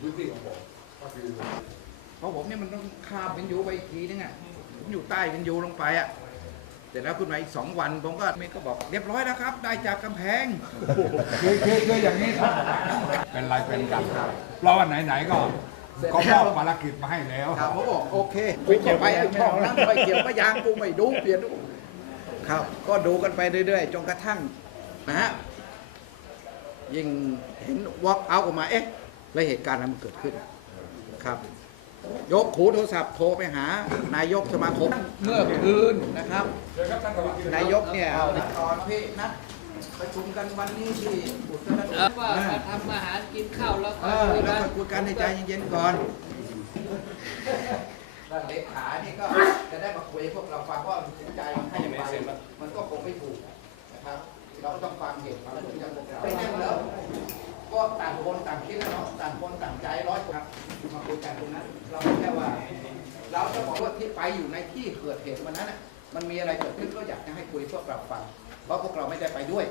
พื้นที่ของผมก็คือเพราะผมเนี่ยมันต้องข้ามวินยูไปอีกทีนึงอะผมอยู่ใต้วินยูลงไปอะเสร็จแล้วขึ้นมาอีกสองวันผมก็เมย์ก็บอกเรียบร้อยแล้วครับ ได้จากกำแพงคือคือคืออย่างนี้ครับเป็นไรเป็นกันครับเพราะว่าไหนๆก็ก็มอบภารกิจมาให้แล้วครับผมบอกโอเคกูก็ไปไอ้ช่องนั้นไปเกี่ยวก็ยางกูไม่ดูเปลี่ยนดูครับ ก็ดูกันไปเรื่อยๆจนกระทั่งนะฮะยิ่งเห็นวอล์กเอาออกมาเอ๊ะ แล้วเหตุการณ์นั้นมันเกิดขึ้นครับ ยกขูโทรศัพท์โทรไปหา นายกสมาคมเมื่อคืนนะครับ นายกเนี่ยตอนพี่นัดประชุมกันวันนี้ที่อุตรดิตถ์เออว่าทำอาหารกินข้าวแล้วก็คุยแล้วกันมาคุยกันให้ใจเย็นๆก่อนเลขานี่ก็จะได้มาคุยพวกเราฟังว่ามันใจให้ไปมันก็คงไม่ถูกนะครับ เราก็ต้องฟังเหตุผลจากพวกเราไม่แน่แล้วก็ ต่างคิดนะเนาะต่างคนต่างใจร้อยครับมาคุยกันตรงนั้น เราแค่ว่า เราจะบอกว่าที่ไปอยู่ในที่เกิดเหตุวันนั้นน่ะมันมีอะไรเกิดขึ้นก็อยากจะให้คุยพวกเราฟังเพราะพวกเราไม่ได้ไปด้วย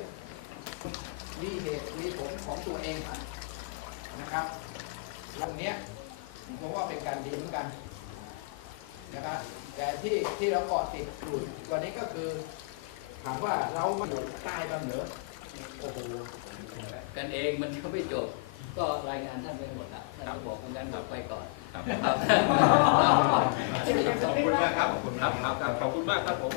มีเหตุมีผลของตัวเองนะครับตรงนี้ผมว่าเป็นการดีเหมือนกันนะครับแต่ที่ที่เราเกาะติดอยู่วันนี้ก็คือ ถามว่าเรามาอยู่ใต้บ้างเหรอโอ้โหกันเองมันก็ไม่จบ ก็รายงานท่านไปหมดอะท่านก็บอกเหมือนกันบอกไปก่อนครับครับขอบคุณมากครับขอบคุณครับครับครับขอบคุณมากครับผม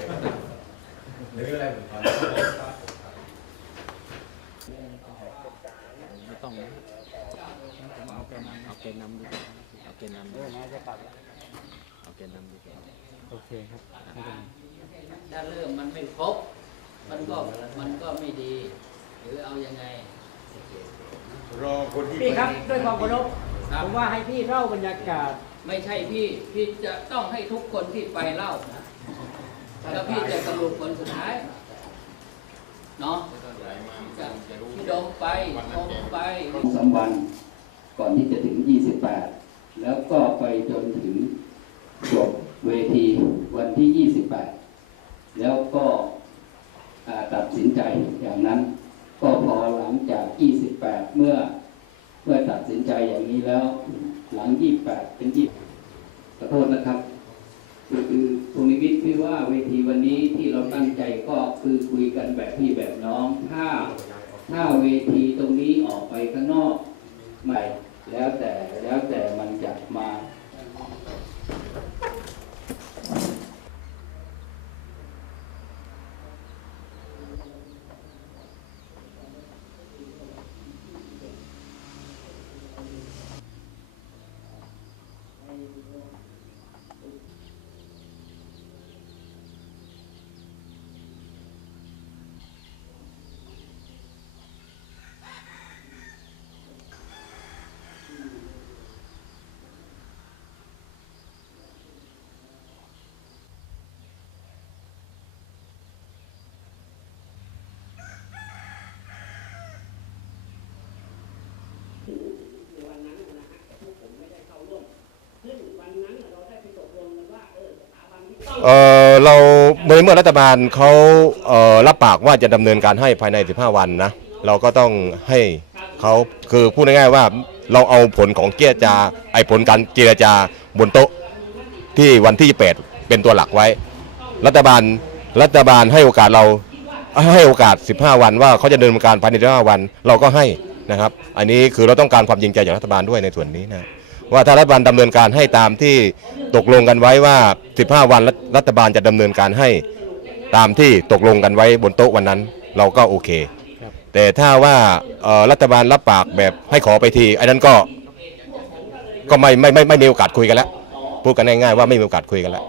ไม่ต้องนะเอาแกนนำเอาแกนนำดีกว่าเอาแกนนำดีกว่าเอาแกนนำดีกว่าโอเคครับไม่เป็นไรถ้าเรื่องมันไม่ครบ มันก็มันก็ไม่ดี หรือเอายังไง รอคนที่พี่ครับ ด้วยความเคารพครับ ผมว่าให้พี่เล่าบรรยากาศไม่ใช่พี่ พี่จะต้องให้ทุกคนที่ไปเล่านะแล้วพี่จะสรุปผลสุดท้าย เนาะจะพี่ดมไปชมไปสามวันก่อนที่จะถึง 28 แล้วก็ไปจนถึงจบเวทีวันที่ 28 แล้วก็อ่าตัดสินใจอย่างนั้น ก็พอหลังจาก 28 เมื่อเมื่อตัดสินใจอย่างนี้แล้ว หลัง 28 เป็น20ขอโทษนะครับคือคือตรงนิมิตพี่ว่าเวทีวันนี้ที่เราตั้งใจก็คือคุยกันแบบพี่แบบน้องถ้าถ้าเวทีตรงนี้ออกไปข้างนอกไม่แล้วแต่แล้วแต่มันจะมา วันนั้นนะฮะแต่พวกผมไม่ได้เข้าร่วม ซึ่งวันนั้นเราได้ไปตกลงกันว่า เออสถาบันที่ต้อง เออเราเมื่อเมื่อรัฐบาลเขาเออรับปากว่าจะดำเนินการให้ภายใน 15 วันนะเราก็ต้องให้เขาคือพูดง่ายๆว่าเราเอาผลของเจรจาไอ้ผลการเจรจาบนโต๊ะที่วันที่ 8 เป็นตัวหลักไว้ รัฐบาลรัฐบาลให้โอกาสเราให้โอกาส 15 วันว่าเขาจะดำเนินการภายใน15วัน เราก็ให้นะครับ อันนี้คือเราต้องการความจริงใจจากรัฐบาลด้วยในส่วนนี้นะ ว่าถ้ารัฐบาลดำเนินการให้ตามที่ตกลงกันไว้ว่า 15 วันรัฐรัฐบาลจะดำเนินการให้ตามที่ตกลงกันไว้บนโต๊ะวันนั้น เราก็โอเค แต่ถ้าว่าเอ่อรัฐบาลรับปากแบบให้ขอไปทีอันนั้นก็ก็ไม่ไม่ไม่ไม่มีโอกาสคุยกันแล้วพูดกันง่ายๆว่าไม่มีโอกาสคุยกันแล้ว